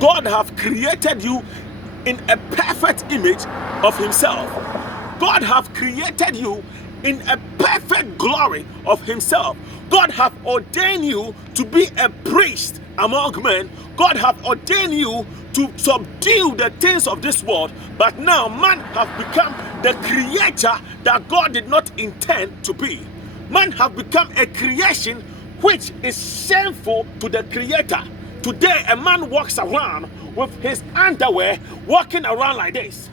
God have created you in a perfect image of himself. God have created you in a perfect glory of himself. God have ordained you to be a priest among men. God have ordained you to subdue the things of this world. But now man have become the creator that God did not intend to be. Man have become a creation which is shameful to the creator. Today a man walks around with his underwear, walking around like this,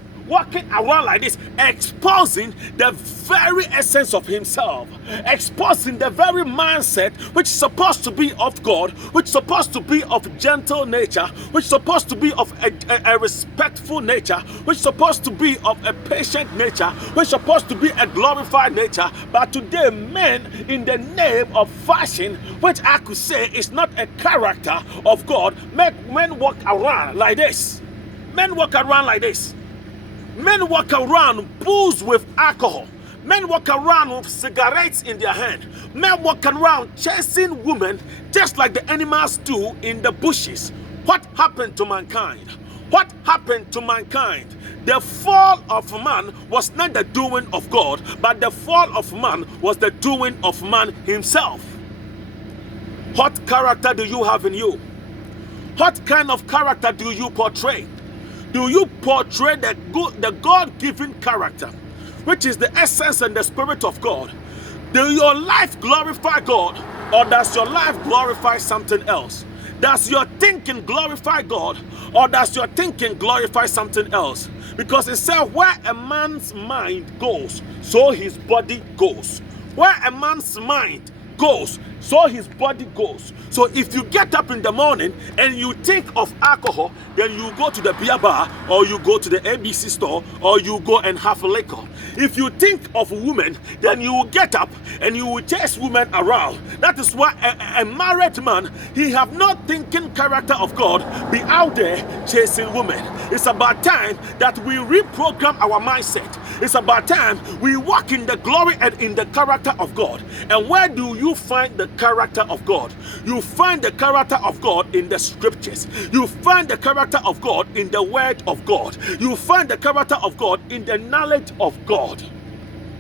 exposing the very essence of himself, exposing the very mindset which is supposed to be of God, which is supposed to be of gentle nature, which is supposed to be of a respectful nature, which is supposed to be of a patient nature, which is supposed to be a glorified nature. But today men, in the name of fashion, which I could say is not a character of God, men walk around like this. Men walk around like this. Men walk around boozed with alcohol. Men walk around with cigarettes in their hand. Men walk around chasing women just like the animals do in the bushes. What happened to mankind? What happened to mankind? The fall of man was not the doing of God, but the fall of man was the doing of man himself. What character do you have in you? What kind of character do you portray? Do you portray the God-given character, which is the essence and the spirit of God? Do your life glorify God, or does your life glorify something else? Does your thinking glorify God, or does your thinking glorify something else? Because it says, where a man's mind goes, so his body goes. Where a man's mind goes, so his body goes. So if you get up in the morning and you think of alcohol, then you go to the beer bar, or you go to the ABC store, or you go and have liquor. If you think of women, then you will get up and you will chase women around. That is why a married man, he have not thinking character of God, be out there chasing women. It's about time that we reprogram our mindset. It's about time we walk in the glory and in the character of God. And where do you find the character of God? You find the character of God in the scriptures. You find the character of God in the word of God. You find the character of God in the knowledge of God.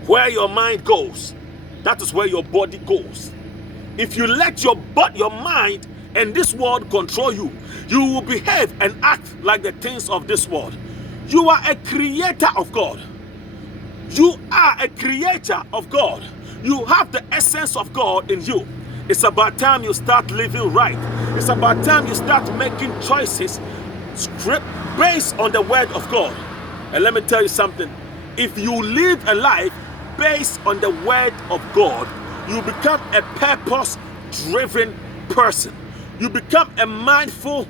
Where your mind goes, that is where your body goes. If you let your mind and this world control you, you will behave and act like the things of this world. You are a creator of God. You are a creator of God. You have the essence of God in you. It's about time you start living right. It's about time you start making choices based on the word of God. And let me tell you something. If you live a life based on the word of God, you become a purpose-driven person. You become a mindful,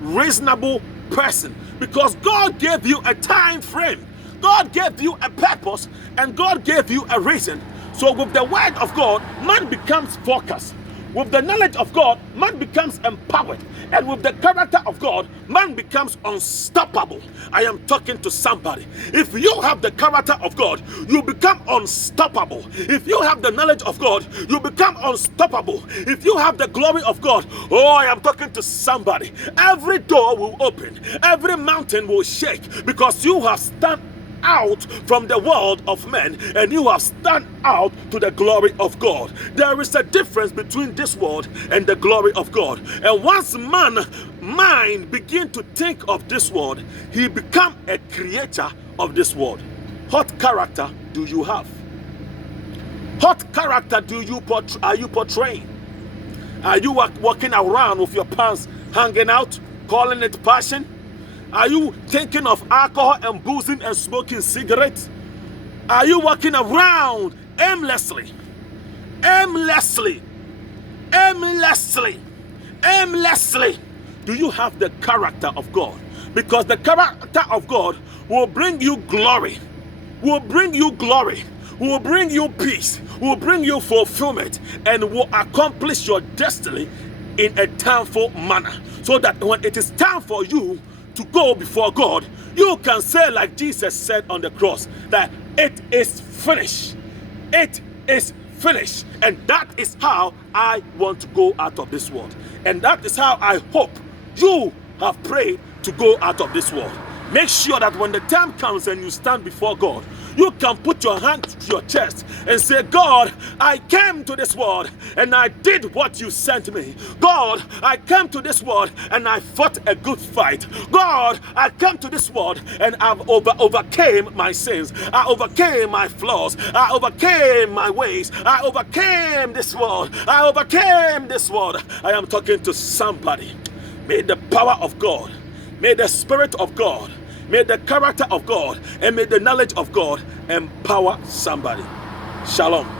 reasonable person, because God gave you a time frame. God gave you a purpose, and God gave you a reason. So with the word of God, man becomes focused. With the knowledge of God, man becomes empowered. And with the character of God, man becomes unstoppable. I am talking to somebody. If you have the character of God, you become unstoppable. If you have the knowledge of God, you become unstoppable. If you have the glory of God, oh, I am talking to somebody. Every door will open. Every mountain will shake, because you have stand out from the world of men, and you have stand out to the glory of God. There is a difference between this world and the glory of God. And once man's mind begin to think of this world, he become a creator of this world. What character do you have? What character are you portraying? Are you walking around with your pants hanging out, calling it passion? Are you thinking of alcohol and boozing and smoking cigarettes? Are you walking around aimlessly? Aimlessly. Aimlessly. Aimlessly. Do you have the character of God? Because the character of God will bring you glory. Will bring you glory. Will bring you peace. Will bring you fulfillment. And will accomplish your destiny in a timeful manner. So that when it is time for you to go before God, you can say like Jesus said on the cross, that it is finished. It is finished. And that is how I want to go out of this world. And that is how I hope you have prayed to go out of this world. Make sure that when the time comes and you stand before God, you can put your hand to your chest and say, God, I came to this world and I did what you sent me. God, I came to this world and I fought a good fight. God, I came to this world and I've overcame my sins. I overcame my flaws. I overcame my ways. I overcame this world. I overcame this world. I am talking to somebody. May the power of God, may the Spirit of God, may the character of God, and may the knowledge of God empower somebody. Shalom.